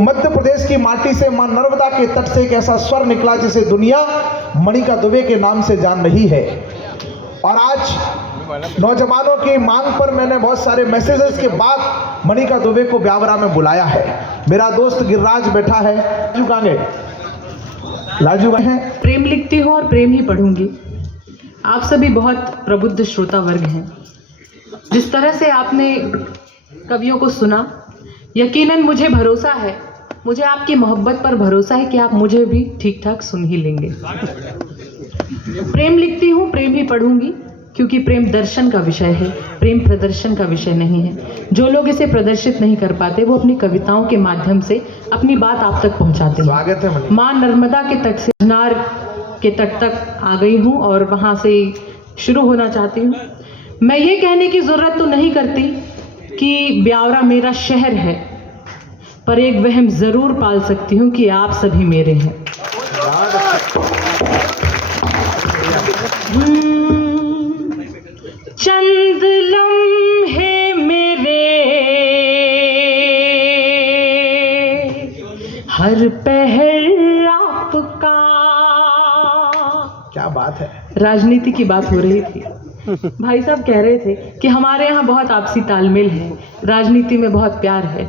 मध्य प्रदेश की माटी से मां नर्मदा के तट से एक ऐसा स्वर निकला जिसे दुनिया मणिका दुबे के नाम से जान रही है। और आज नौजवानों की मांग पर मैंने बहुत सारे मैसेजेस के बाद मणिका दुबे को ब्यावरा में बुलाया है। मेरा दोस्त गिरिराज बैठा है। लाजू हैं। प्रेम लिखती हूँ और प्रेम ही पढ़ूंगी। आप सभी बहुत प्रबुद्ध श्रोता वर्ग हैं। जिस तरह से आपने कवियों को सुना, यकीनन मुझे भरोसा है, मुझे आपकी मोहब्बत पर भरोसा है कि आप मुझे भी ठीक ठाक सुन ही लेंगे। प्रेम लिखती हूँ, प्रेम ही पढ़ूंगी, क्योंकि प्रेम दर्शन का विषय है, प्रेम प्रदर्शन का विषय नहीं है। जो लोग इसे प्रदर्शित नहीं कर पाते वो अपनी कविताओं के माध्यम से अपनी बात आप तक पहुंचाते हैं। स्वागत है। मां नर्मदा के तट से नार के तट तक आ गई हूँ और वहां से शुरू होना चाहती हूँ। मैं ये कहने की जरूरत तो नहीं करती कि ब्यावरा मेरा शहर है, पर एक वहम जरूर पाल सकती हूँ कि आप सभी मेरे हैं। चंद लम्हे मेरे हर पहर आपका। क्या बात है। राजनीति की बात हो रही थी। भाई साहब कह रहे थे कि हमारे यहाँ बहुत आपसी तालमेल है, राजनीति में बहुत प्यार है।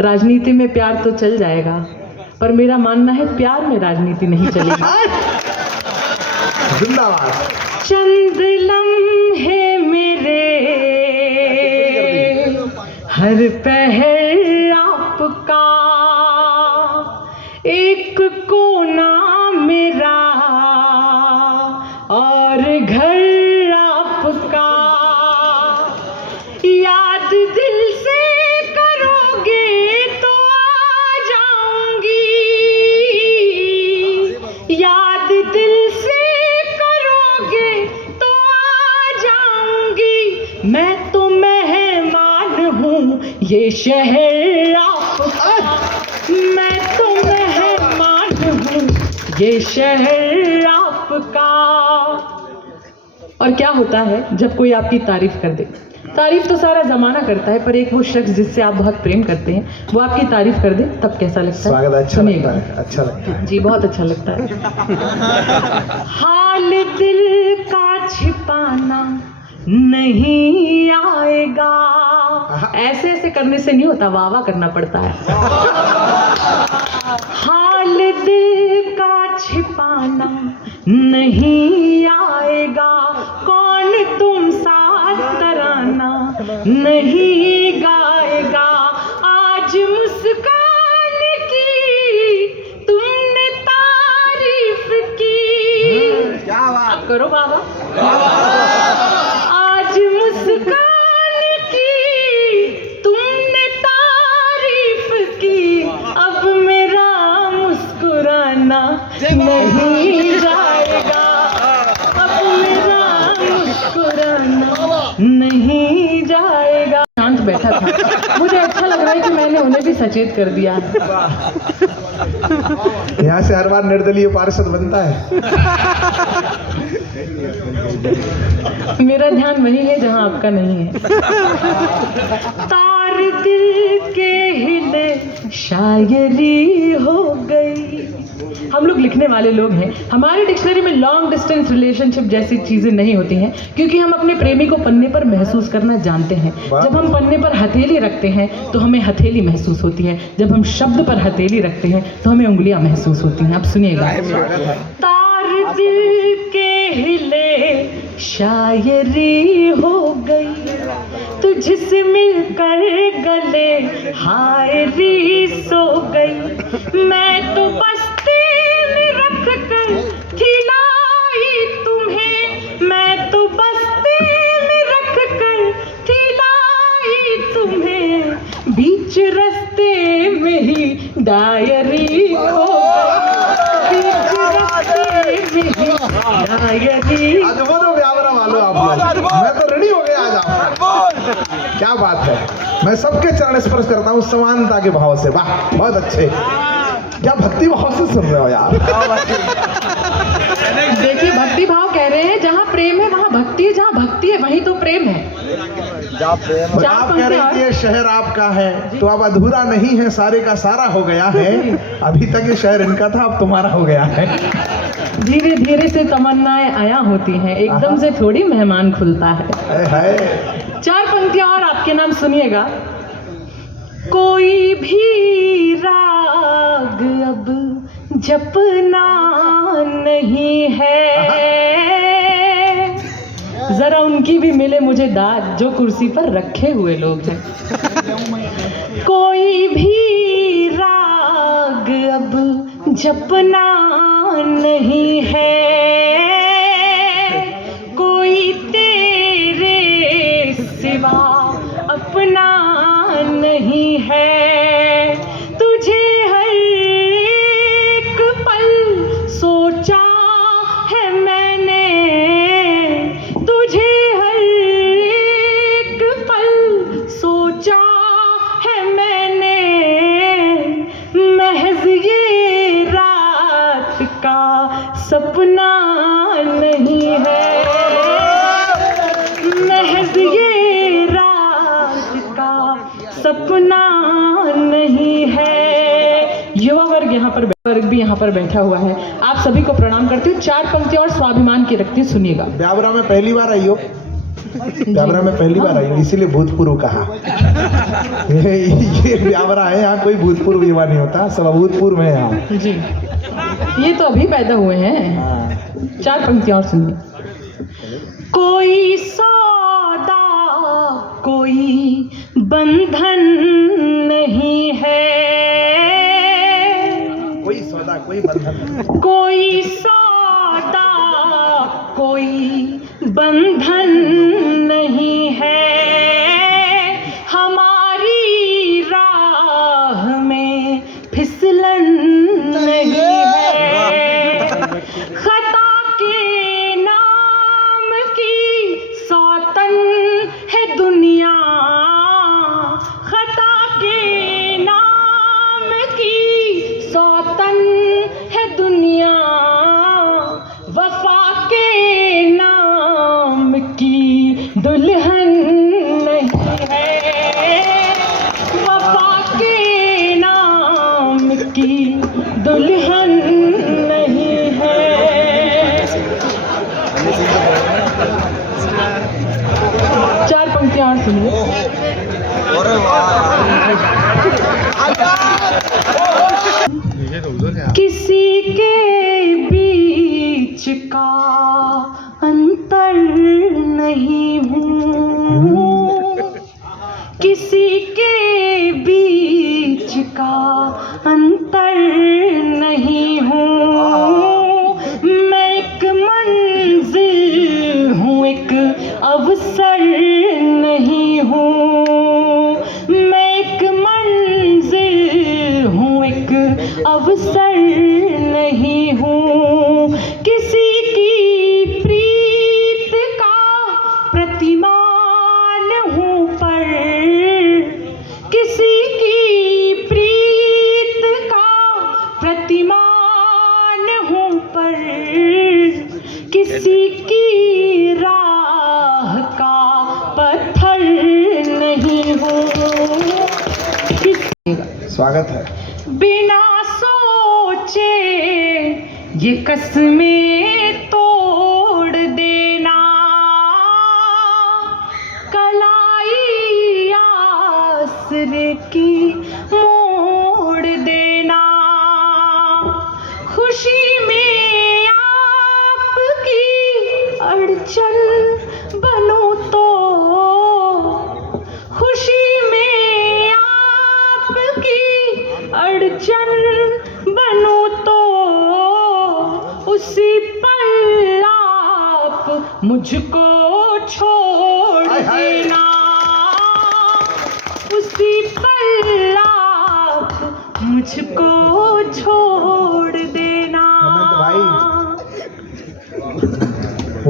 राजनीति में प्यार तो चल जाएगा, पर मेरा मानना है प्यार में राजनीति नहीं चलेगी। जिंदाबाद। चंद लम्हे मेरे हर पहर आपका, एक कोना मेरा और घर आपका। याद दिल से करोगे तो आ जाऊंगी, याद दिल से करोगे तो आ जाऊंगी। मैं तो मेहमान हूँ ये शहर आपका, मैं तो मेहमान हूँ ये शहर आपका। और क्या होता है जब कोई आपकी तारीफ कर दे? तारीफ तो सारा जमाना करता है, पर एक वो शख्स जिससे आप बहुत प्रेम करते हैं वो आपकी तारीफ कर दे, तब कैसा लगता है? स्वागत। अच्छा लगता है। अच्छा लगता है जी, बहुत अच्छा लगता है। हाल दिल का छिपाना नहीं आएगा। ऐसे ऐसे करने से नहीं होता, वाह वाह करना पड़ता है। हाल दिल का छिपाना नहीं आएगा, कौन तुम साथ तराना नहीं गाएगा। आज मुस्कान की तुमने तारीफ की। क्या बात करो बाबा। आज मुस्कान की तुमने तारीफ की, अब मेरा मुस्कुराना नहीं जाएगा, अब मेरा मुस्कुराना नहीं जाएगा। शांत बैठा था, मुझे अच्छा लग रहा है कि मैंने उन्हें भी सचेत कर दिया। यहाँ से हर बार निर्दलीय पार्षद बनता है। मेरा ध्यान वही है जहाँ आपका नहीं है। तार दिल के हिले शायरी हो गई। हम लोग लिखने वाले लोग हैं, हमारे डिक्शनरी में लॉन्ग डिस्टेंस रिलेशनशिप जैसी चीजें नहीं होती हैं, क्योंकि हम अपने प्रेमी को पन्ने पर महसूस करना जानते हैं। जब हम पन्ने पर हथेली रखते हैं तो हमें हथेली महसूस होती है, जब हम शब्द पर हथेली रखते हैं तो हमें उंगलियां महसूस होती हैं। आप सुनिएगा। तार दिल के हिले शायरी हो गई, तुझसे मिलकर गले हाय री सो गई। मैं तो बस्ती में रख कर खिलाई तुम्हें, मैं तो बस्ती में रख कर खिलाई तुम्हें, बीच रास्ते में ही डायरी हो गई, बीच रास्ते में ही डायरी। आज बोलो ब्यावरा वालों आप लोग, मैं तो रेडी हो गया आज आप। क्या बात है। मैं सबके चरण स्पर्श करता हूँ समानता के भाव से। वाह, बहुत अच्छे। क्या भक्ति भाव से सुन रहे हो यार। देखिए, भक्ति भाव कह रहे हैं, जहाँ प्रेम है वहाँ भक्ति है, जहाँ भक्ति है वहीं तो प्रेम है। और आप कह रहे हैं कि ये शहर आपका है, तो अब अधूरा नहीं है, सारे का सारा हो गया है। अभी तक ये शहर इनका था, अब तुम्हारा हो गया है। धीरे धीरे से तमन्नाएं आया होती हैं, एकदम से थोड़ी मेहमान खुलता है। हाय। 4 पंक्तियां और आपके नाम सुनिएगा। कोई भी राग अब जपना नहीं है, जरा उनकी भी मिले मुझे दाद जो कुर्सी पर रखे हुए लोग हैं। कोई भी राग अब जपना नहीं है, कोई तेरे सिवा अपना नहीं है। तुझे हर एक पल सोचा है मैंने, तुझे हर एक पल सोचा है मैंने, महज ये रात का सपना नहीं है, महज ये रात का सपना नहीं है। युवा वर्ग भी यहाँ पर बैठा हुआ है, आप सभी को प्रणाम करती हूँ। 4 पंक्तियां और स्वाभिमान की रखती हूँ, सुनिएगा। ब्यावरा में पहली बार आई हो? ब्यावरा में पहली बार आई हो, इसीलिए भूतपूर्व कहा। ये ब्यावरा है, यहाँ कोई भूतपूर्व युवा नहीं होता, सब भूतपूर्व है यहाँ जी। ये तो अभी पैदा हुए हैं। 4 पंक्तियां और सुनिए। कोई सौदा कोई बंधन नहीं है, कोई सौदा कोई बंधन, कोई सौदा कोई बंधन नहीं है, हमारी राह में फिसलन नहीं है। खता के नाम की सौतन है दुनिया, खता के नाम की सौतन है दुनिया, वफा के नाम की दुल्हन नहीं है, वफा के नाम की दुल्हन नहीं है। 4 पंक्तियां और सुनिए। किसी के बीच का अंतर नहीं हूँ, किसी के बीच का अंतर नहीं हूँ, मैं एक मंजिल हूँ एक अवसर नहीं हूँ, मैं एक मंजिल हूँ एक अवसर नहीं हूँ, किसी की प्रीत का प्रतिमान हूँ पर, किसी की प्रीत का प्रतिमान हूँ पर, किसी की राह का पत्थर नहीं हूँ। स्वागत है। बिना सोचे ये कसमें तोड़ देना, कलाई आसरे की मोड़ देना, खुशी में आपकी अड़चन बनूं तो, खुशी में आपकी अड़चन बनूं तो, उसी पल आप मुझको छोड़ देना, उसी पल आप मुझको छोड़ देना।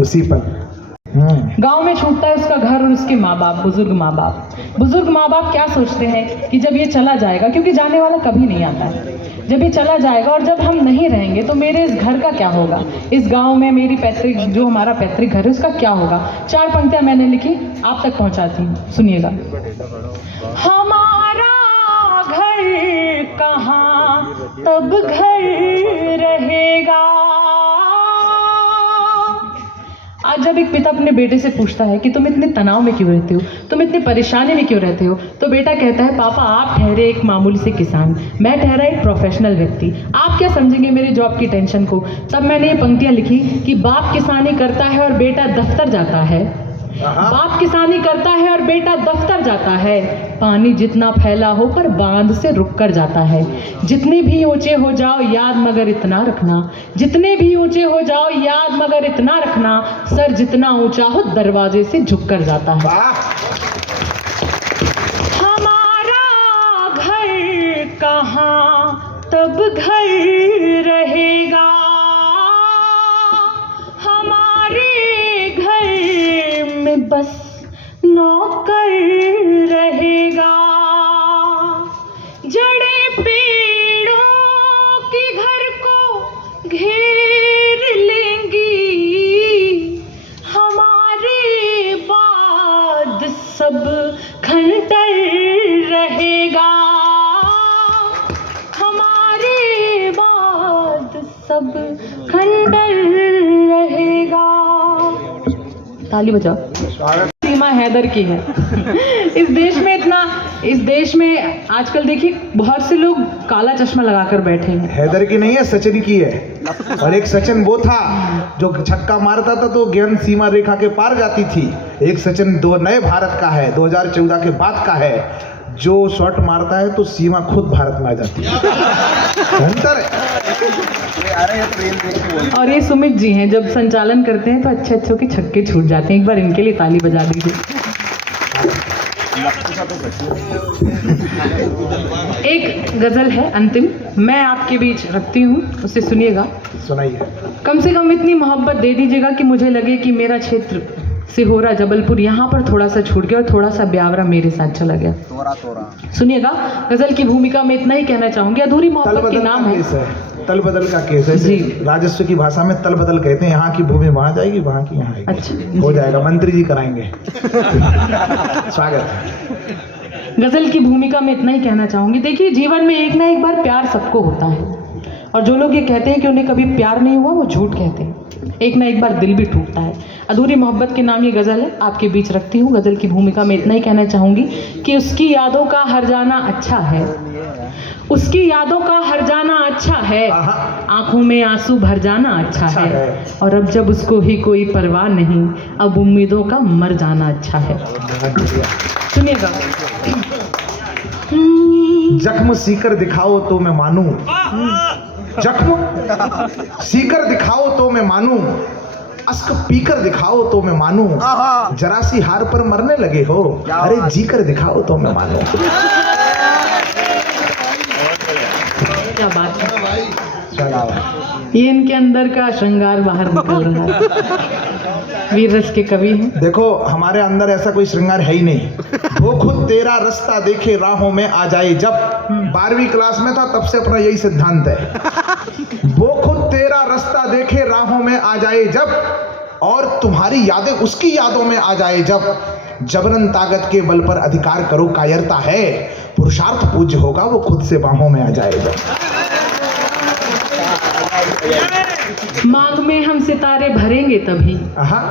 उसी पल गांव में छूटता है उसका घर और उसके माँ बाप, बुजुर्ग माँ बाप। बुजुर्ग माँ बाप क्या सोचते हैं कि जब ये चला जाएगा, क्योंकि जाने वाला कभी नहीं आता है, जब ये चला जाएगा और जब हम नहीं रहेंगे तो मेरे इस घर का क्या होगा, इस गांव में मेरी पैतृक, जो हमारा पैतृक घर है उसका क्या होगा। 4 पंक्तियां मैंने लिखी, आप तक पहुंचाती हूँ, सुनिएगा। हमारा घर कहाँ तब घर रहेगा। आज जब एक पिता अपने बेटे से पूछता है कि तुम इतने तनाव में क्यों रहते हो, तुम इतनी परेशानी में क्यों रहते हो, तो बेटा कहता है पापा आप ठहरे एक मामूली से किसान, मैं ठहरा एक प्रोफेशनल व्यक्ति, आप क्या समझेंगे मेरी जॉब की टेंशन को। तब मैंने ये पंक्तियां लिखी कि बाप किसानी करता है और बेटा दफ्तर जाता है, बाप किसानी करता है और बेटा दफ्तर जाता है, पानी जितना फैला हो पर बांध से रुक कर जाता है, जितने भी ऊंचे हो जाओ याद मगर इतना रखना, जितने भी ऊंचे हो जाओ याद मगर इतना रखना, सर जितना ऊंचा हो दरवाजे से झुक कर जाता है। हमारा घर कहाँ तब घर रहेगा, हमारे घर में बस नौकर रहेगा, जड़े पेड़ों के घर को घेर लेंगी, हमारे बाद सब खंडर रहेगा, हमारे बाद सब खंडर रहेगा। ताली बजाओ। सीमा हैदर की है। इस देश में आजकल देखिए बहुत से लोग काला चश्मा लगाकर बैठे हैं। हैदर की नहीं है, सचिन की है। और एक सचिन वो था जो छक्का मारता था तो गेंद सीमा रेखा के पार जाती थी। एक सचिन दो नए भारत का है, 2014 के बाद का है, जो शॉट मारता है तो सीमा खुद भारत में आ जाती है। अंतर है। और ये सुमित जी हैं, जब संचालन करते हैं तो अच्छे अच्छों के छक्के छूट जाते हैं। एक बार इनके लिए ताली बजा दीजिए। एक गजल है अंतिम, मैं आपके बीच रखती हूँ, उसे सुनिएगा। सुनाइए। कम से कम इतनी मोहब्बत दे दीजिएगा कि मुझे लगे कि मेरा क्षेत्र सिहोरा जबलपुर यहाँ पर थोड़ा सा छूट गया और थोड़ा सा ब्यावरा मेरे साथ चला गया। सुनिएगा, गजल की भूमिका में इतना ही कहना चाहूंगी। अधूरी मोहब्बत के नाम है तल बदल का केस है जी। राजस्व की भाषा में तल बदल कहते हैं, यहाँ की भूमि वहाँ जाएगी, वहाँ की यहाँ आएगी। अच्छा, हो जाएगा, मंत्री जी कराएंगे। स्वागत है। गजल की भूमिका में इतना ही कहना चाहूंगी। देखिए, जीवन में एक ना एक बार प्यार सबको होता है, और जो लोग ये कहते हैं कि उन्हें कभी प्यार नहीं हुआ वो झूठ कहते हैं। एक ना एक बार दिल भी टूटता है। अधूरी मोहब्बत के नाम ये गजल है, आपके बीच रखती हूँ। गजल की भूमिका में इतना ही कहना चाहूंगी कि उसकी यादों का हर जाना अच्छा है, उसकी यादों का हर जाना अच्छा है, आंखों में आंसू भर जाना अच्छा है, और अब जब उसको ही कोई परवाह नहीं, अब उम्मीदों का मर जाना अच्छा है। सुनिएगा। जख्म सीकर दिखाओ तो मैं मानूं, जख्म सीकर दिखाओ तो मैं मानूं, अश्क पीकर दिखाओ तो मैं मानूं, जरा सी हार पर मरने लगे हो, अरे जीकर दिखाओ तो मैं मानूं। क्या बात है, ये इनके अंदर का श्रृंगार बाहर निकल रहा है। वीर रस के कवि हैं। देखो, हमारे अंदर ऐसा कोई श्रृंगार है ही नहीं। वो खुद तेरा रास्ता देखे राहों में आ जाए। जब 12वीं क्लास में था तब से अपना यही सिद्धांत है। वो खुद तेरा रास्ता देखे राहों में आ जाए जब, और तुम्हारी यादें उसकी यादों में आ जाए जब, जबरन ताकत के बल पर अधिकार करो कायरता है, पुरुषार्थ पूज्य होगा वो खुद से बाहों में आ जाए जब। मांग में हम सितारे भरेंगे तभी,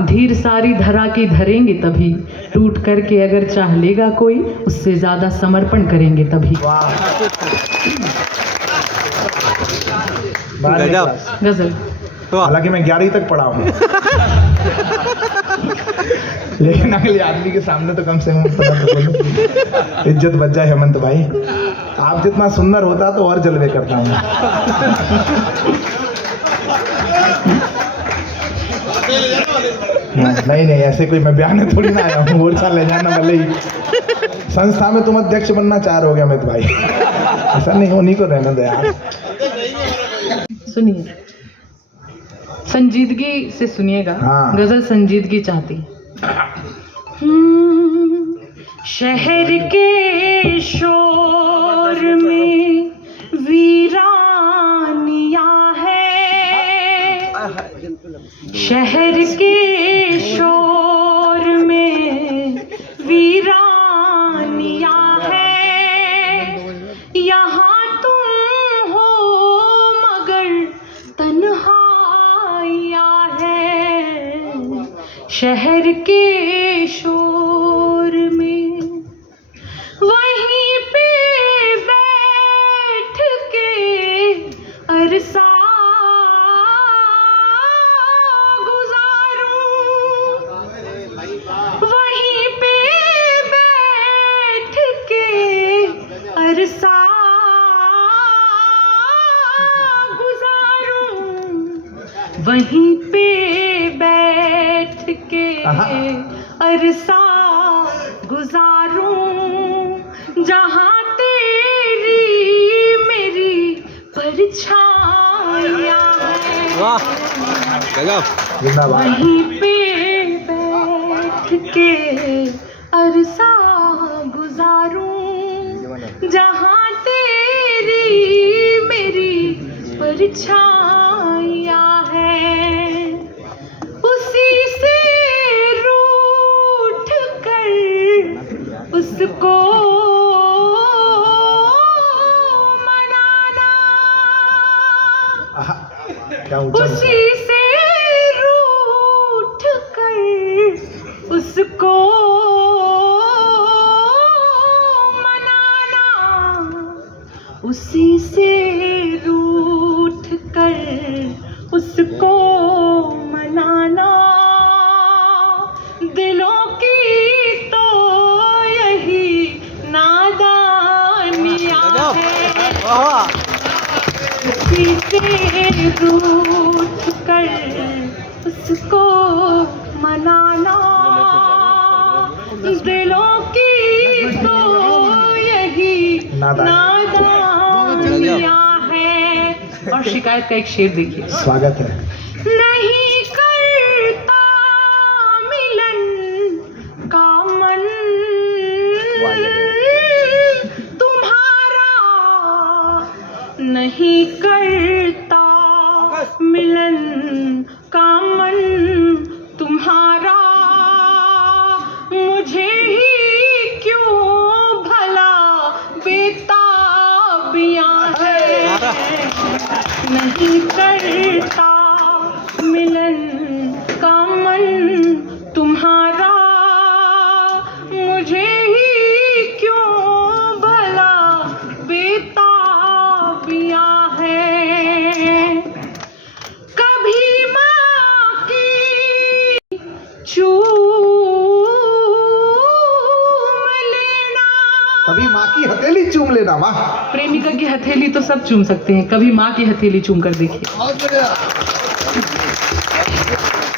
धीर सारी धरा की धरेंगे तभी, टूट करके अगर चाह लेगा कोई, उससे ज्यादा समर्पण करेंगे तभी। गजल। हालांकि मैं 11वीं तक पढ़ा हूँ, लेकिन अगले आदमी के सामने तो कम से कम इज्जत बच जाए। हेमंत भाई, आप जितना सुंदर होता तो और जलवे करता हूँ। नहीं नहीं, ऐसे कोई मैं बयान थोड़ी ना आया हूँ। मोर्चा ले जाना, भले ही संस्था में तुम अध्यक्ष बनना चाह रहे हो क्या अमित भाई? ऐसा नहीं, उन्हीं को रहने दो यार। सुनिए, संजीदगी से सुनिएगा। गजल संजीदगी चाहती। शहर के शोर में वीरानियां है, शहर के शोर में वीरानियां है। यहाँ तुम हो मगर तन्हाइयां है, शहर के शोर में। वहीं पे बैठ के अरसा गुजारूं, वहीं पे बैठ के अरसा गुजारूं, वहीं पे बैठ के अरसा गुजारूं, जहां तेरी मेरी परछाइयां है। वहीं पे बैठ के अरसा गुजारूं, जहां तेरी मेरी परछाइयां है। उसी से रूठ कर उसको मनाना, क्या ऊंचा उसी से रूठ कर उसको मनाना, उसी से रूठ कर उसको मनाना। दिलों की तो यही नादानियां है, उसी से रूठ कर उसको मनाना। दिलों की तो यही नादानियां है। और शिकायत का एक शेर देखिए। स्वागत है। नहीं करता मिलन का मन तुम्हारा, नहीं करता मिलन का मन तुम्हारा। मुझे ही क्यों भला बेताबियां है, नहीं करता मिलन का मन तुम्हारा। मुझे ही क्यों भला बेताबियां है। कभी माँ की चूम लेना, कभी माँ की हथेली चूम लेना। वाह। प्रेमिका की हथेली तो सब चूम सकते हैं, कभी माँ की हथेली चूम कर देखिए।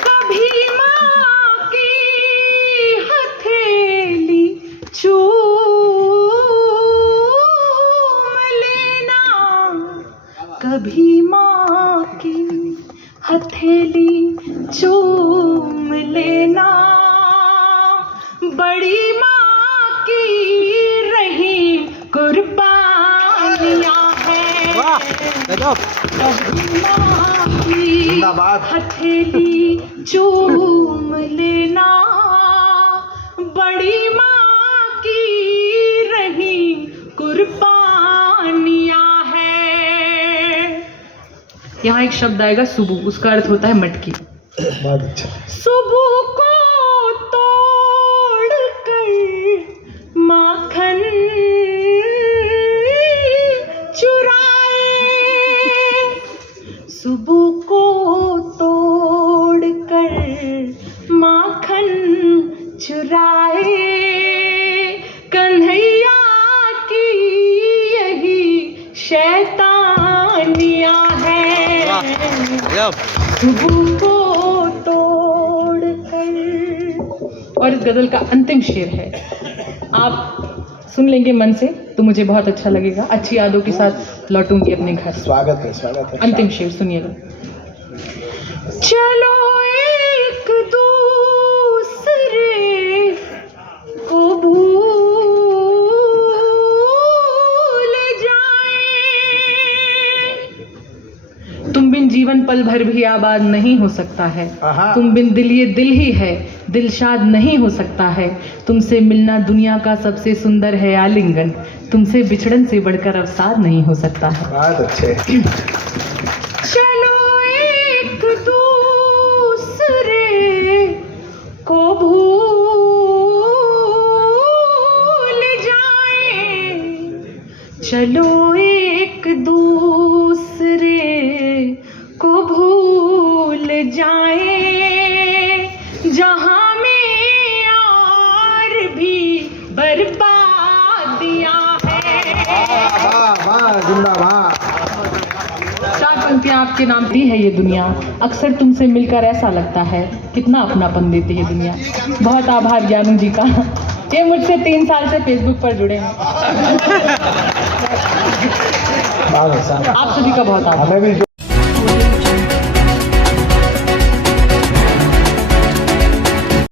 कभी माँ की हथेली चूम लेना, कभी माँ की हथेली चूम लेना। बड़ी माँ की रही कुर्बानियां है, जिंदाबाद। हथेली चूम लेना। बड़ी माँ की रही कुर्बानियां है। यहाँ एक शब्द आएगा सुबह, उसका अर्थ होता है मटकी। बहुत अच्छा। सुबह को तोड़ कर माखन चुराए, सुबह को तोड़ कर माखन चुराए। कन्हैया की यही शैतानियां है, सुबह को तोड़ कर। और इस गजल का अंतिम शेर है, आप सुन लेंगे मन से तो मुझे बहुत अच्छा लगेगा। अच्छी यादों के साथ लौटूंगी अपने घर। स्वागत है, स्वागत है। अंतिम शेर सुनिएगा। चलो एक दूसरे पल भर भी आबाद नहीं हो सकता है। आहा। तुम बिन दिल ये दिल ही है, दिल शाद नहीं हो सकता है। तुमसे मिलना दुनिया का सबसे सुंदर है आलिंगन, तुमसे बिछड़न से बढ़कर अवसाद नहीं हो सकता है। बहुत अच्छे। चलो एक दूसरे को भूल जाएं, चलो एक दूसरे को भूल जाएं, जहां में और भी बर्बादियां हैं। वाह वाह जिंदाबाद। चार पंक्तियां आपके नाम दी है ये दुनिया, अक्सर तुमसे मिलकर ऐसा लगता है कितना अपनापन देती है दुनिया। बहुत आभार ज्ञानू जी का, ये मुझसे 3 साल से फेसबुक पर जुड़े हैं। बहुत अच्छा। आप सभी का बहुत आभार। हमें भी